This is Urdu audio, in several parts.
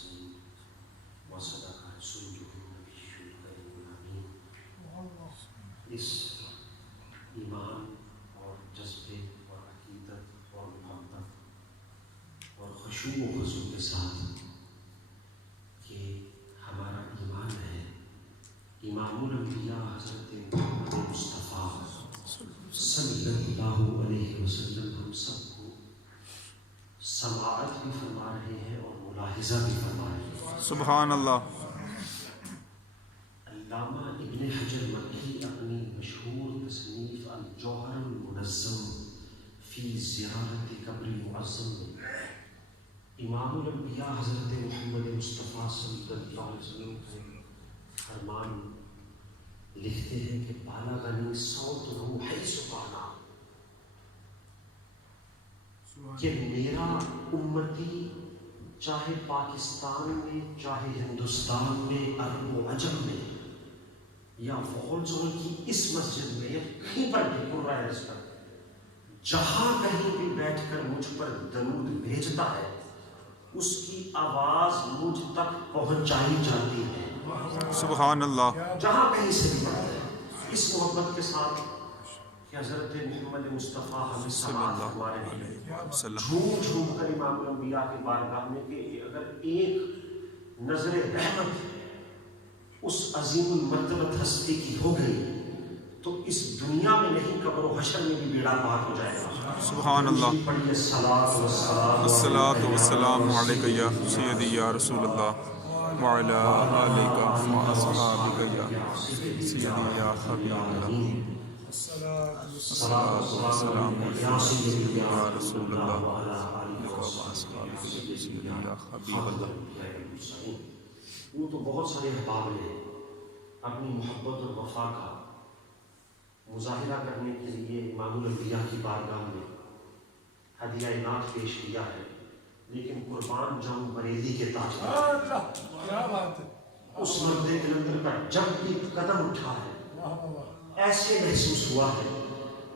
العظيم وصدق رسوله النبي الكريم الأمين. اس ایمان اور جذبے اور عقیدت اور محبت اور خشوع و خضوع کے ساتھ کہ ہمارا ایمان ہے امام الانبیاء حضرت محمد مصطفیٰ صلی اللہ علیہ وسلم ہم سب کو سماعت بھی فرما رہے ہیں اور ملاحظہ بھی فرما رہے ہیں. سبحان اللہ. علامہ ابن حجر مکی اپنی مشہور تصنیف الجوہر المنظم فی زیارت قبر المعظم میں امام الانبیاء حضرت محمد مصطفیٰ صلی اللہ علیہ وسلم کے فرمان لکھتے ہیں کہ بالغنی صوت روح سبحانہ، کہ میرا امتی چاہے پاکستان میں چاہے ہندوستان میں عرب و عجم میں یا وال زون کی اس مسجد میں یا کہیں پر بھی قرآن پر جہاں کہیں بھی بیٹھ کر مجھ پر درود بھیجتا ہے اس کی آواز مجھ تک پہنچائی جاتی ہے. سبحان اللہ. جہاں کہیں سے بھی پڑھتا ہے اس محبت کے ساتھ کہ حضرت محمد مصطفیٰ ہمیں سماعت فرما رہے ہیں جھوم جھوم کر امام الانبیاء کی بارگاہ میں کہ اگر ایک نظر رحمت اس عظیم المرتبت ہستی کی ہو گئی تو اس دنیا میں نہیں قبر و حشر میں بھی بیڑا پار ہو جائے گا. سبحان اللہ. پڑھیے الصلاۃ والسلام علیک یا سیدی یا رسول اللہ وعلی آلک واصحابک یا سیدی یا حبیب اللہ. الصلاۃ والسلام علیک یا رسول اللہ وعلی آلک واصحابک یا سیدی یا حبیب اللہ. وہ تو بہت سارے احباب نے اپنی محبت اور وفا کا مظاہرہ کرنے کے لیے امام الانبیاء کی بارگاہ میں ہدیہ انعام پیش کیا ہے، لیکن قربان جاؤں بریلی کے تاجدار اس مرد کلندر کا جب بھی قدم اٹھا ہے ایسے محسوس ہوا ہے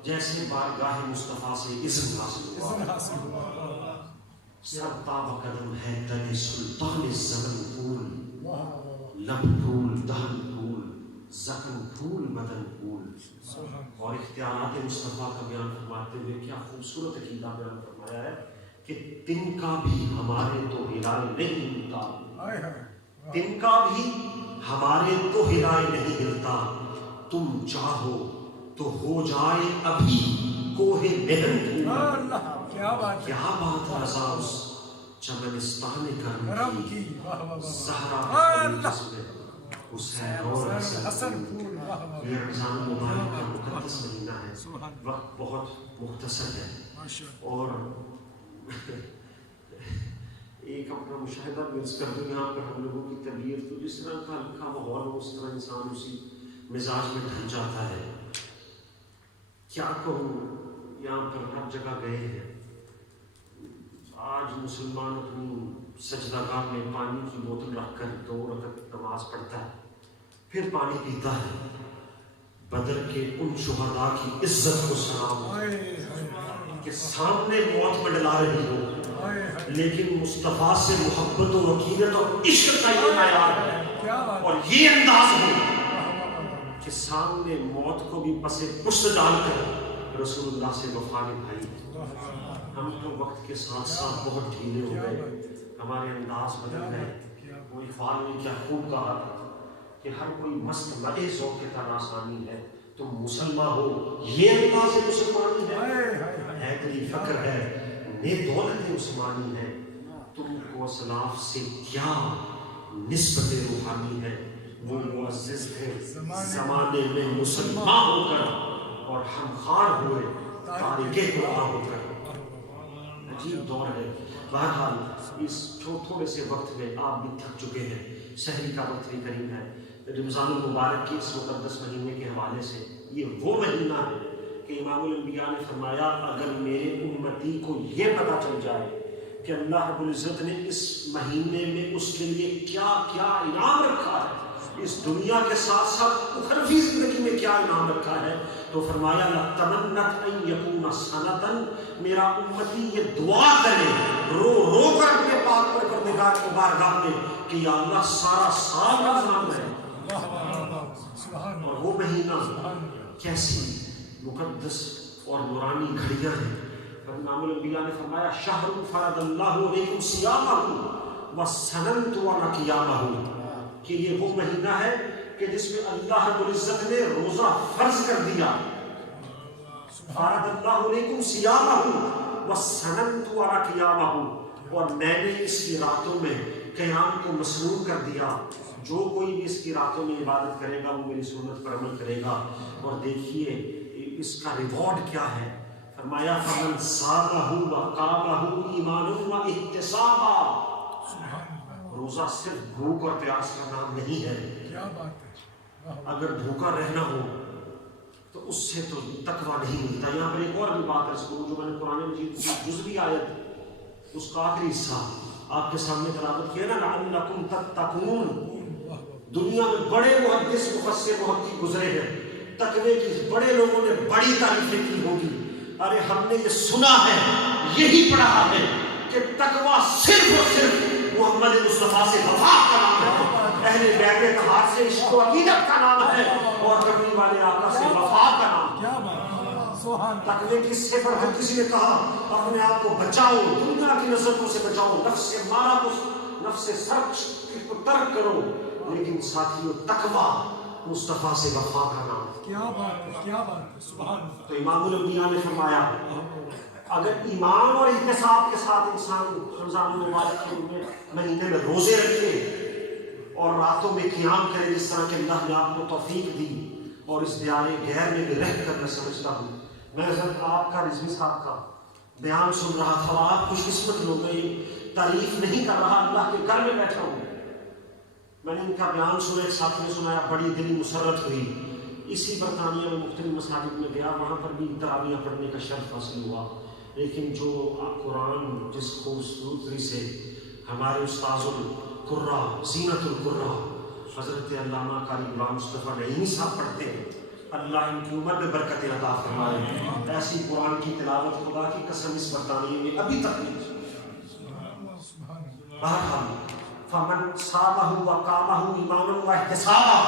جیسے بارگاہ مصطفیٰ سے اذن حاصل ہوا. سر تاب قدم ہے در سلطان زمن پھول، لب پھول دہن پھول زخم پھول بدن پھول. اور اختیارات مصطفیٰ کا بیان فرماتے ہوئے کیا خوبصورت عقیدہ بیان فرمایا ہے کہ تن کا بھی ہمارے تو ہلال نہیں ملتا، تن کا بھی ہمارے تو ہلال نہیں ملتا، تم چاہو تو ہو جائے ابھی کوہ مہن پھول. کیا بات رضا اس چمنستان کرم کی زہرا حسین اور حسن پھول. یہ رمضان مبارک کا مقدس مہینہ ہے، وقت بہت مختصر ہے اور ایک اپنا مشاہدہ بھی عرض کر دوں یہاں پر ہم لوگوں کی طبیعت تو جس طرح کا ہلکا ماحول ہو اس طرح انسان اسی مزاج میں ڈھل جاتا ہے. کیا کہوں، یہاں پر ہر جگہ گئے ہیں. آج مسلمان اپنی سجدہ گاہ میں پانی کی بوتل رکھ کر 2 رکعت نماز پڑھتا ہے پھر پانی پیتا ہے. بدر کے ان شہداء کی عزت کو سلام کہ سامنے موت منڈلا رہی ہو لیکن مصطفیٰ سے محبت و عقیدت اور عشق کا یہ معیار ہے اور یہ انداز ہے کہ سامنے موت کو بھی پسے پشت ڈال کر رسول اللہ سے وفا نبھائی. ہم تو وقت کے ساتھ ساتھ بہت ڈھیلے ہو گئے، ہمارے انداز بدل گئے. وہ اقبال نے کیا خوب کہا تھا کہ ہر کوئی مست مدے ذوق کے طرح آسانی ہے، تم مسلمان ہو یہ انداز مسلمانی ہے. حیدری فکر ہے نے دولت عثمانی ہے، تم کو اسلاف سے کیا نسبت روحانی ہے. وہ معزز تھے زمانے میں مسلمان ہو کر اور ہم خار ہوئے تاریخ قرآن ہو کر. عجیب دور ہے. بہرحال اس تھوڑے سے وقت میں آپ بھی تھک چکے ہیں، سحری کا وقت بھی قریب ہے. رمضان المبارک کے اس مقدس مہینے کے حوالے سے یہ وہ مہینہ ہے کہ امام الانبیاء نے فرمایا اگر میرے امتی کو یہ پتہ چل جائے کہ اللہ رب العزت نے اس مہینے میں اس کے لیے کیا کیا انعام رکھا ہے، اس دنیا کے ساتھ ساتھ اخروی زندگی میں کیا انعام رکھا ہے، تو فرمایا لَتَمَنَّتْ أَن يَكُونَ سَنَةً، میرا امتی یہ دعا کرے رو رو کر اپنے پاک پروردگار کی بارگاہ میں کہ یا اللہ سارا سال رمضان ہے، اور وہ مہینہ کیسی مقدس اور نورانی گھڑیاں ہیں. امام الانبیاء نے فرمایا شہر فرض اللہ علیکم صیامہ وسننت وانا قیامہ، کہ یہ وہ مہینہ ہے کہ جس میں اللہ رب العزت نے روزہ فرض کر دیا. فرض اللہ علیکم صیامہ وسننت وانا قیامہ، اور میں نے اس کی راتوں میں قیام کو مسنون کر دیا. جو کوئی بھی اس کی راتوں میں عبادت کرے گا وہ میری سنت پر عمل کرے گا. اور دیکھیے اس کا ریوارڈ کیا ہے. فرمایا فمن صامہ وقامہ ایمانا واحتسابا. روزہ صرف بھوک اور پیاس کا نام نہیں ہے. اگر بھوکا رہنا ہو تو اس سے تو تقویٰ نہیں ملتا. یہاں پر ایک اور بھی بات ہے جو میں نے قرآن مجید کی جزوی آیت اس کا آخری حصہ آپ کے سامنے تلاوت کیا نا، لعلکم تتقون. دنیا میں بڑے محدث مفسر محقق گزرے ہیں، تقوی کی بڑے لوگوں نے بڑی تعریفیں کی ہوگی. ارے ہم نے یہ سنا ہے، یہی پڑھا ہے کہ تقوی صرف اور صرف محمد مصطفیٰ سے وفا کا نام ہے، اہل بیت طہار سے عشق و عقیدت کا نام ہے، اور کملی والے آقا سے وفا کا نام ہے. تقوی کی صفت ہر کسی نے کہا اپنے آپ کو بچاؤ، دنیا کی لذتوں سے بچاؤ، نفس سے مارا کو، نفس سے سرچ کو ترک کرو. لیکن ساتھیو تقوی مصطفیٰ سے وفا کا نام. کیا بات ہے، کیا بات ہے، سبحان اللہ. تو امام الانبیاء نے فرمایا اگر ایمان اور احتساب کے ساتھ انسان رمضان المبارک کے مہینے میں روزے رکھے اور راتوں میں قیام کرے جس طرح کہ اللہ نے آپ کو توفیق دی، اور اس دیار غیر میں بھی رہ کر میں سمجھتا ہوں. میں حضرت آپ کا رضوی صاحب کا بیان سن رہا تھا، آپ خوش قسمت لوگ، میں تعریف نہیں کر رہا، اللہ کے گھر میں بیٹھا ہوں. میں نے ان کا بیان سنا، ایک ساتھی نے سنایا، بڑی دلی مسرت ہوئی. اسی برطانیہ میں مختلف مساجد میں گیا، وہاں پر بھی تراویح پڑھنے کا شرف حاصل ہوا. لیکن جو قرآن جس خوبصورتی سے ہمارے استاذ القرہ زینت القرہ حضرت علامہ قاری غلام مصطفیٰ نعیمی صاحب پڑھتے ہیں، اللہ ان کی عمر میں برکت عطا فرمائے. ایسی قرآن کی تلاوت خدا کی قسم اس برطانیہ میں ابھی تک نہیں. بہرحال فمن صامہ وقامہ ایمانا واحتسابا،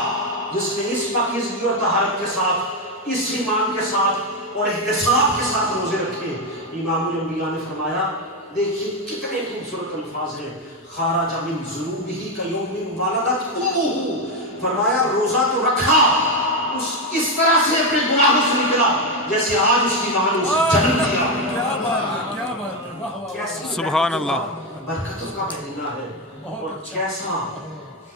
جس نے اس پاکیزگی اور طہارت کے ساتھ، اس ایمان کے ساتھ اور احتساب کے ساتھ روزے رکھے. امام الانبیاء نے فرمایا، دیکھیے کتنے خوبصورت الفاظ ہیں، خرج من ذنوبہ کیوم ولدت امہ. فرمایا روزہ تو رکھا، اس طرح سے اپنے گناہوں سے نکلا جیسے آج اس کی ماں نے اسے جنم دیا. کیا بات ہے، کیا بات ہے، سبحان اللہ. برکتوں کا مہینہ ہے. اور کیسا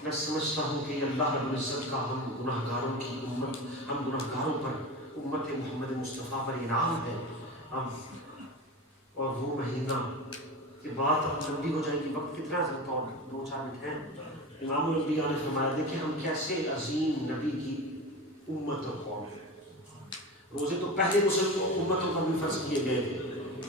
میں سمجھتا ہوں کہ اللہ رب العزت کا ہم گناہ گاروں کی امت، ہم گناہ گاروں پر، امت محمد مصطفیٰ پر انعام ہے. اور وہ مہینہ کی بات لمبی ہو جائے گی، وقت کتنا ہے سر؟ اور 2-4 منٹ ہیں. امام الانبیاء نے فرمایا دیکھیں ہم کیسے عظیم نبی کی امت اور قوم ہے. روزے تو پہلے مسلم امتوں پر بھی فرض کیے گئے.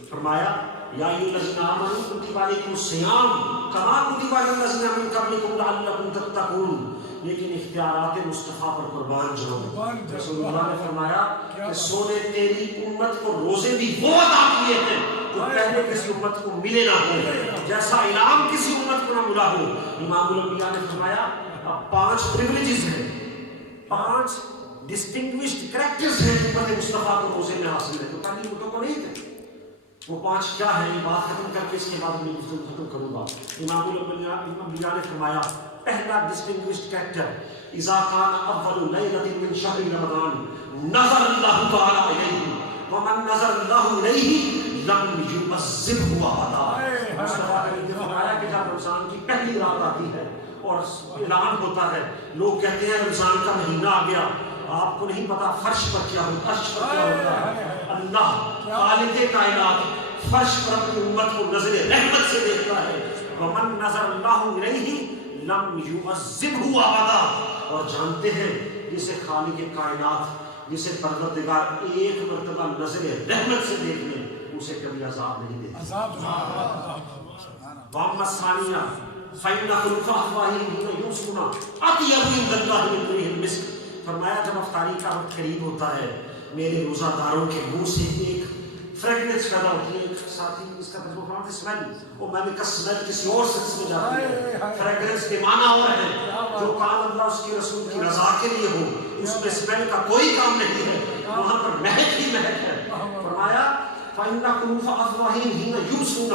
فرمایا یا ایھا الذین آمنوا کتب علیکم الصیام کما کتب علی الذین من قبلکم لعلکم تتقون. لیکن اختیارات مصطفیٰ پر قربان جاؤ. رسول اللہ نے فرمایا کہ سونے تیری امت کو روزے بھی وہ ادا کیے ہیں جو پہلے کسی امت کو ملے نہ ہو، جیسا انعام کسی امت کو نہ ملا ہو. امام الانبیاء نے فرمایا اب 5 پریویلیجز ہیں، 5 ڈسٹنگوشڈ کریکٹرز ہیں امت مصطفیٰ کو روزے میں حاصل ہے، تو پہلی امتوں کو نہیں تھے. وہ 5 کیا ہے؟ یہ بات ختم کر کے اس کے بعد میں گفتگو ختم کروں گا. امام الانبیاء نے فرمایا پہلا ڈسٹنگوشڈ کریکٹر، اذا کان اول لیلۃ من شہر رمضان نظر اللہ تعالی الیہ ومن نظر اللہ الیہ لم یعذبہ ابدا. مصطفیٰ نے فرمایا کہ جب رمضان کی پہلی رات آتی ہے اور اعلان ہوتا ہے، لوگ کہتے ہیں رمضان کا مہینہ آ گیا، آپ کو نہیں پتا فرش پر کیا ہوتا ہے. اللہ خالق کائنات فرش پر اپنی امت کو نظر رحمت سے دیکھتا ہے. ومن نظر اللہ الیہ لم یعذبہ ابدا. اور جانتے ہیں جسے خالق کائنات، جسے پروردگار ایک مرتبہ نظر رحمت سے دیکھ لے اسے کبھی عذاب نہیں دیتا. واما الثانیہ فإن خلق أفواههم يوسفون أطيب عند الله من ريح المسك. فرمایا جب افطاری کا وقت قریب ہوتا ہے میرے روزہ داروں کے منہ سے ایک فریگننس پیدا ہوتی ہے. ساتھی اس کا ترجمہ فرماتے ہیں اسمیل، اور میں نے کہا اسمیل کسی اور سینس میں جاتی ہے. فریگننس کے معنی اور ہے جو کام اللہ اس کے رسول کی رضا کے لیے ہو اس میں اسمیل کا کوئی کام نہیں ہے، وہاں پر مہک ہی مہک ہے. فرمایا فَإِنَّكُمْ فَأَفْوَاهِمْ حِينَ يُمْسُونَ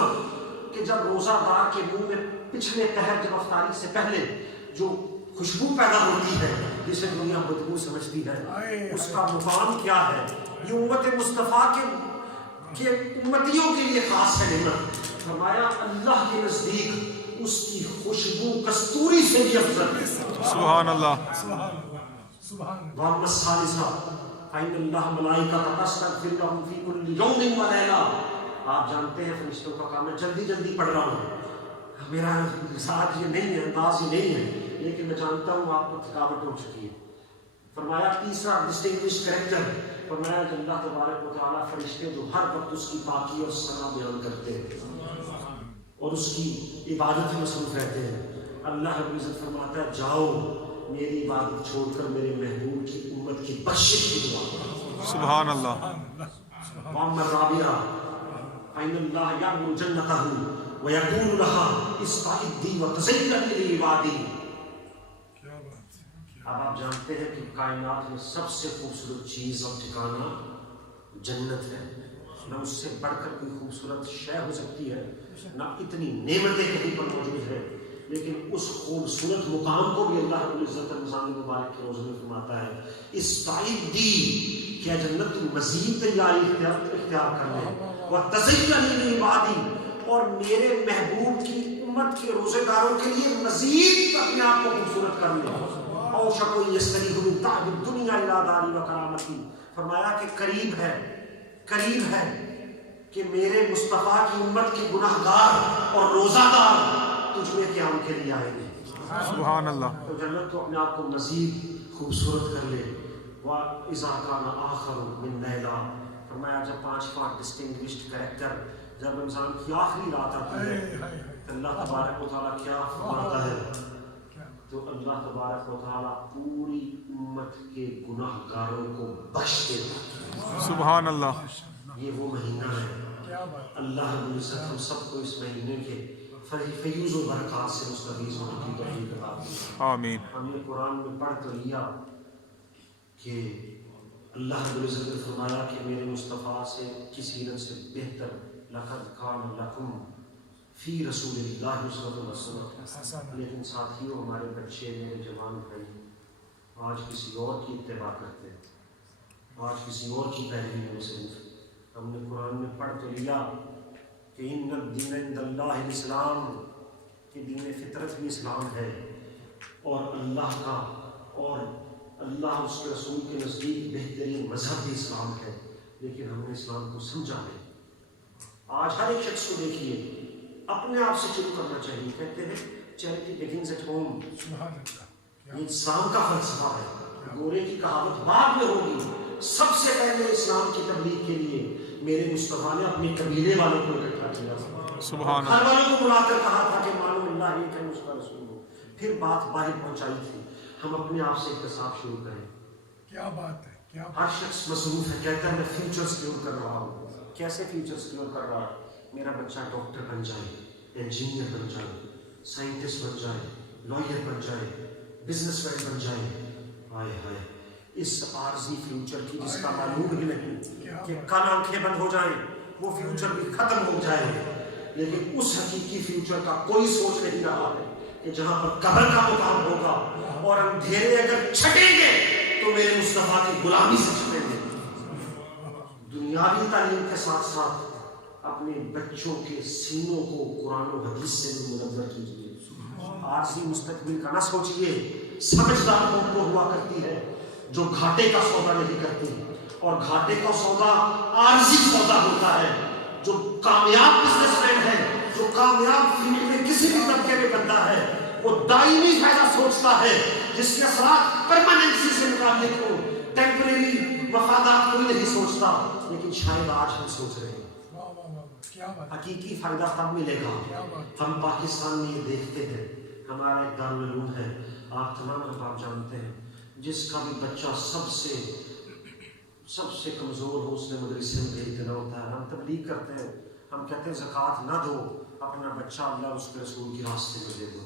کہ جب روزہ دار کے منہ میں پچھلے پہر جب افطاری سے پہلے جو خوشبو پیدا ہوتی ہے جسے دنیا بدبو سمجھتی ہے، اس کا مقام کیا ہے؟ یہ امت مصطفیٰ کے امتیوں کے لیے خاص ہے نعمت. فرمایا اللہ کے نزدیک اس کی خوشبو کستوری سے بھی افضل ہے. سبحان اللہ. وَأَمَّا الثَّالِثَةُ فَإِنَّ اللَّهَ مَلَائِكَتَهُ تَسْتَغْفِرُ لَهُمْ فِي كُلِّ يَوْمٍ وَلَيْلَةٍ. آپ جانتے ہیں فرشتوں کا کام ہے، جلدی جلدی پڑھ رہا ہوں، میرا مزاج یہ نہیں ہے، انداز یہ نہیں ہے، لیکن میں جانتا ہوں آپ کو تھکاوٹ ہو چکی ہے. فرمایا تیسرا ڈسٹنگوش کریکٹر، فرمایا کہ اللہ تبارک و تعالیٰ فرشتے جو ہر وقت اس کی پاکی اور ثنا بیان کرتے ہیں اور اس کی عبادت میں مصروف رہتے ہیں. اللہ رب العزت فرماتا ہے جاؤ میری عبادت چھوڑ کر میرے محبوب کی امت کی بخشش کی دعا کرو. سبحان اللہ. وَأَمَّا الرَّابِعَةُ فَإِنَّ اللَّهَ يَأْمُرُ جَنَّتَهُ وَيَقُولُ لَهَا اسْتَعِدِّي وَتَزَيَّنِي لِعِبَادِي. اب آپ جانتے ہیں کہ کائنات میں سب سے خوبصورت چیز اور ٹھکانہ جنت ہے. نہ اس سے بڑھ کر کوئی خوبصورت شے ہو سکتی ہے، نہ اتنی نعمتیں کہیں پر موجود ہیں، لیکن اس خوبصورت مقام کو بھی اللہ رب العزت رمضان مبارک کے روزے میں فرماتا ہے استعدی، کیا جنت کی مزید تیاری اختیار کر لے. وَتَزَيَّنِي لِعِبَادِي، اور میرے محبوب کی امت کے روزے داروں کے لیے مزید اپنے آپ کو خوبصورت کر لے. اوشک یستریح من تعب الدنیا الی داری و کرامتی. فرمایا کہ قریب ہے کہ میرے مصطفیٰ کی امت کے گناہ گار اور روزہ دار تجھ میں قیام کے لیے آئیں گے. سبحان اللہ. تو جنت تو اپنے آپ کو مزید خوبصورت کر لے. وَإِذَا كَانَ آخَرُ مِن لَيْلَةٍ. فرمایا جب پانچواں ڈسٹنگوشڈ کریکٹر جب رمضان کی آخری رات آتی ہے اللہ تبارک و تعالیٰ کیا فرماتا ہے؟ تو اللہ تبارک و تعالیٰ پوری امت کے گناہ گاروں کو بخش دیتا. سبحان اللہ. یہ وہ مہینہ ہے اللہ رب العزت ہم سب کو اس مہینے کے فیوز و برکات سے مستفیض ہونے کی توفیق عطا فرمائے. آمین. ہم نے قرآن میں پڑھ تو لیا کہ اللہ رب العزت نے فرمایا کہ میرے مصطفیٰ سے کسی رنگ سے بہتر لقد کان لکم فی رسول اللہ اسوۃ حسنہ. لیکن ساتھیوں ہمارے بچے میرے جوان بھائی آج کسی اور کی اتباع کرتے ہیں، آج کسی اور کی پیروی میں مصروف. ہم نے قرآن میں پڑھ تو لیا کہ ان الدین عند اللہ الاسلام، کہ دین فطرت بھی اسلام ہے اور اللہ کا اور اللہ اس کے رسول کے نزدیک بہترین مذہب بھی اسلام ہے، لیکن ہم نے اسلام کو سمجھا نہیں. آج ہر ایک شخص کو دیکھیے اپنے آپ سے شروع کرنا چاہیے. کہتے ہیں چیریٹی بگنز ایٹ ہوم. یہ اسلام کا فلسفہ ہے. گورے کی کہاوت بعد میں ہوگی، سب سے پہلے اسلام کی تبلیغ کے لیے میرے مصطفیٰ نے اپنے قبیلے والوں کو اکٹھا کیا، سبحان ہر اللہ. والوں کو بلا کر کہا تھا کہ مانو اللہ یہ کہ اس کا رسول ہو. پھر بات باہر پہنچائی تھی. ہم اپنے آپ سے احتساب شروع کریں. کیا بات ہے، کیا ہر شخص مصروف ہے، کہتا ہے میں فیوچر سیکیور کر رہا ہوں. کیسے فیوچر سیکیور کر رہا ہے؟ میرا بچہ ڈاکٹر بن جائے، انجینئر بن جائے، سائنٹسٹ بن جائے، لائر بن جائے، بزنس مین بن جائے. ہائے ہائے اس عارضی فیوچر کی جس کا معلوم ہی نہیں کہ کل آنکھیں بند ہو جائیں وہ فیوچر بھی ختم ہو جائے. لیکن اس حقیقی فیوچر کا کوئی سوچ نہیں رہا ہے کہ جہاں پر قبر کا مقام ہوگا اور اندھیرے اگر چھٹیں گے تو میرے مصطفیٰ کی غلامی سے چھٹیں گے. دنیاوی تعلیم کے ساتھ ساتھ اپنے بچوں کے سینوں کو قرآن و حدیث سے بھی منور کیجیے. عارضی مستقبل کا نہ سوچیے. سمجھدار قوم کو ہوا کرتی ہے جو گھاٹے کا سودا نہیں کرتی، اور گھاٹے کا سودا عارضی سودا ہوتا ہے. جو کامیاب بزنس مین ہے، جو کامیاب فیلڈ میں کسی بھی طبقے میں بنتا ہے، وہ دائمی فائدہ سوچتا ہے جس کے اثرات پرماننسی سے متعلق ہو. ٹیمپریری مفادات کوئی نہیں سوچتا. لیکن شاید آج ہم سوچ رہے ہیں حقیقی فائدہ تب ملے گا. ہم پاکستان میں یہ دیکھتے ہیں، ہمارا ایک دارالعلوم ہے، آپ تمام احباب جانتے ہیں، جس کا بھی بچہ سب سے سب سے کمزور ہو اس نے مدرسے میں بھیج دینا ہوتا ہے. ہم تبلیغ کرتے ہیں, ہم کہتے ہیں زکوٰۃ نہ دو, اپنا بچہ اللہ اس کے رسول کے راستے میں دے دو.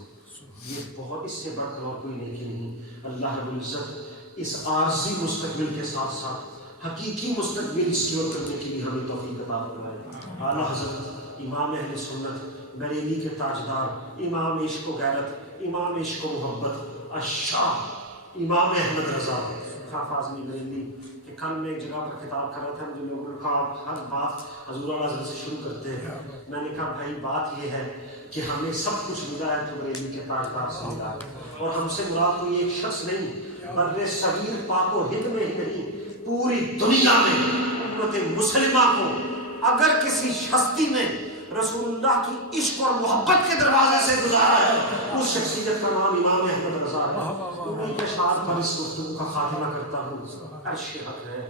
یہ بہت اس سے بڑھ کر اور کوئی نیکی نہیں. اللہ رب العزت اس عارضی مستقبل کے ساتھ ساتھ حقیقی مستقبل سیور کرنے کے لیے ہمیں توفیق عطا فرمائے. اعلیٰ حضرت امام اہل سنت بریلی کے تاجدار, امام عشق و غیرت, امام عشق و محبت الشاہ امام احمد رضا خواجہ فاضلی بریلی کہ کل میں ایک جگہ پر خطاب کر رہا تھا. مجھے لوگوں نے کہا آپ ہر بات حضور اعلیٰ حضرت سے شروع کرتے ہیں. میں نے کہا بھائی بات یہ ہے کہ ہمیں سب کچھ ملا ہے تو بریلی کے تاجدار سے ملا ہے, اور ہم سے مراد کوئی ایک شخص نہیں, بر صغیر پاک و ہند میں ہی نہیں پوری دنیا میں امت مسلمہ کو اگر کسی ہستی نے رسول اللہ کی عشق اور محبت کے دروازے سے گزارا ہے اس شخصیت کا نام امام احمد رضا ہے. انہیں کے اشعار پر اس گفتگو کا خاتمہ کرتا ہوں. عرش حق ہے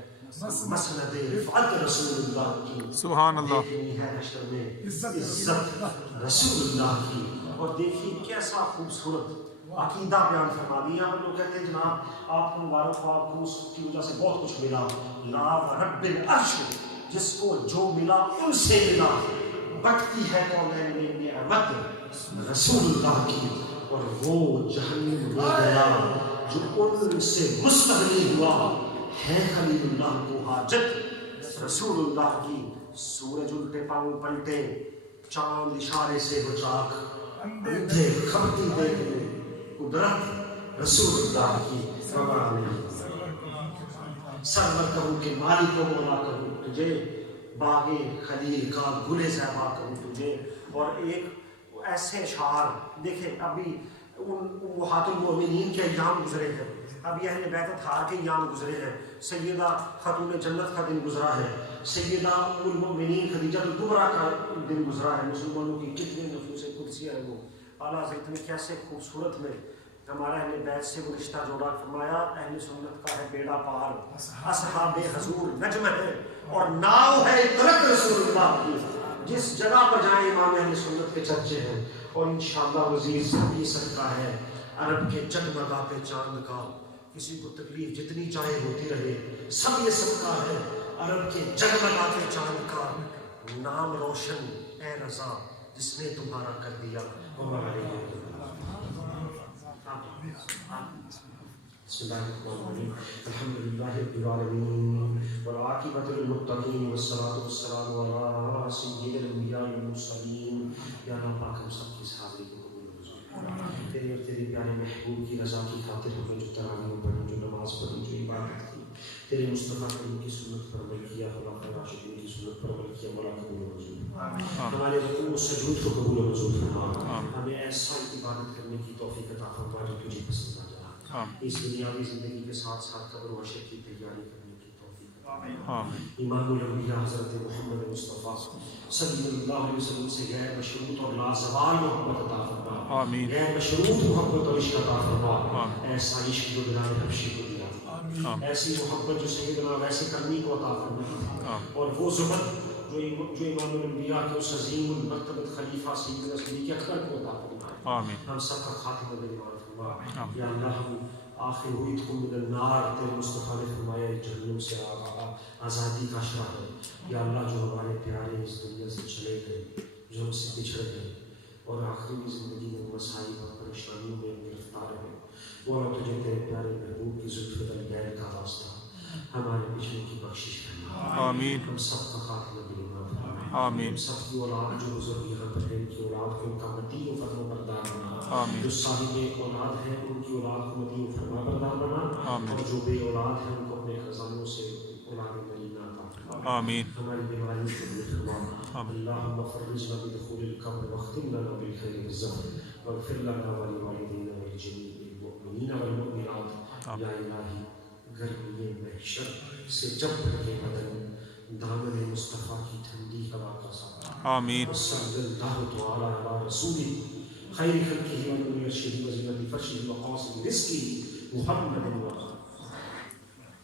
مسند رفعت رسول اللہ کی, سبحان اللہ, دیکھنی ہے حشر میں عزت رسول اللہ کی. اور دیکھیے کیسا خوبصورت عقیدہ بیان فرما دیا. ہم لوگ کہتے ہیں جناب آپ کو مبارک ہو, آپ کو اس کی وجہ سے بہت کچھ ملا. لا رب العرش, جس کو جو ملا ان سے ملا. بٹتی ہے کونین میں نعمت رسول اللہ کی, اور وہ جہنم میں گیا جو ان سے مستغنی ہوا ہے خلیل اللہ کو حاجت رسول اللہ کی. سورج الٹے پاؤں پلٹے, چاند اشارے سے بچاک, اندھے کھپتی دیکھنے قدرت رسول اللہ کی. سرور کہوں کہ مالک و مولا کہوں تجھے, باغ خلیل کا گل زیبا کہوں تجھے. اور ایک ایسے اشعار دیکھیں, ابھی امہات المؤمنین کے ایام گزرے ہیں, ابھی اہل بیت اطہار کے ایام گزرے ہیں, سیدہ خاتون جنت کا دن گزرا ہے, سیدہ ام المؤمنین خدیجہ الکبریٰ کا دن گزرا ہے. مسلمانوں کی کتنے نفوس قدسیہ ہے وہ. اعلیٰ حضرت نے کیسے خوبصورت میں ہمارا اہل بیت سے وہ رشتہ جوڑا فرمایا. اہل سنت کا ہے بیڑا پار, اصحاب حضور نجم ہے, اور ناؤ ہے طلب رسول اللہ کی. جس جگہ پر جائیں امام اہل سنت کے چرچے ہیں. اور انشاءاللہ وزیر صاحب یہ صدقہ ہے عرب کے جگمگاتے چاند کا, کسی کو تکلیف جتنی چاہے ہوتی رہے, سب یہ صدقہ ہے عرب کے جگمگاتے چاند کا. نام روشن اے رضا جس نے تمہارا کر دیا. بسم اللہ الرحمن الرحیم. الحمدللہ رب العالمین والعاقبۃ للمتقین والصلاۃ والسلام علی سید الانبیاء والمرسلین. یا اللہ پاک ہم سب کی اس حاضری کو قبول فرما. تیرے اور تیرے پیارے محبوب کی رضا کی خاطر ہم نے جو تراویح پڑھی, جو نماز پڑھی, جو عبادت کی, تیرے مصطفیٰ کریم کی سنت پر عمل کیا, خلفائے راشدین کی سنت پر عمل کیا, مولا قبول و منظور. ہمارے رکوع و سجود کو قبول و منظور فرما. ہمیں ایسا عبادت کرنے کی توفیق عطا فرما جو تجھے پسند آ جائے. اس دنیاوی زندگی کے ساتھ ساتھ قبر و حشر کی تیاری کرنے کی توفیق. امام الانبیاء حضرت محمد مصطفیٰ صلی اللہ علیہ وسلم سے غیر مشروط اور لازوال محبت عطا فرما. غیر مشروط محبت اور عشق عطا فرما. ایسا عشق جو بلال حبشی کو دیا, ایسی محبت جو سیدنا ویسے کرنی کو عطا فرما. اور وہ زبد جو امام الانبیاء کے اس عظیم المرتبت خلیفہ سیدنا صدیق اکبر کو عطا فرما. ہم سب کا خاتمہ ایمان فرما. یا اللہ ہم آخر ہوئی تم من النار, تیرے مصطفیٰ نے فرمایا جہنم سے آزادی کا شرح ہے. یا اللہ جو ہمارے پیارے اس دنیا سے چلے گئے, جو ہم سے بچھڑ گئے اور آخری زندگی میں مسائل اور پریشانیوں میں گرفتار ہیں, وہ اللہ تجھے تیرے پیارے محبوب کی زلف الغیر کا واسطہ ہمارے پچھلے کی بخشش کرنا. آمین. ہم سب کا خاتمہ ایمان فرما. آمین. سب کی اولاد جو بزرگ یہاں پر ہے, ان کی اولاد کو ان کا مدین و فرما بردار بنا. آمین. جو صاحب اولاد ہیں ان کی اولاد کو مدین و فرما بردار بنا. آمین. اور جو بے اولاد ہیں ان کو اپنے خزانوں سے اولاد مدینہ عطا فرما. آمین. ہماری بیماریوں کو دور فرما. اللہم فرجنا بدخول القبر واختم لنا بالخیر والزہر واغفر لنا ولوالدینا ولجمیع المؤمنین والمؤمنات. یا الہی گرمی محشر سے جب کے بدن دامن مصطفیٰ کی ٹھنڈی ہوا کا ساتھ. آمین. صلی اللہ تعالی علی رسولی خیر خلقہ ونور عرشہ وزینۃ فرشہ وقاصد رزقہ محمد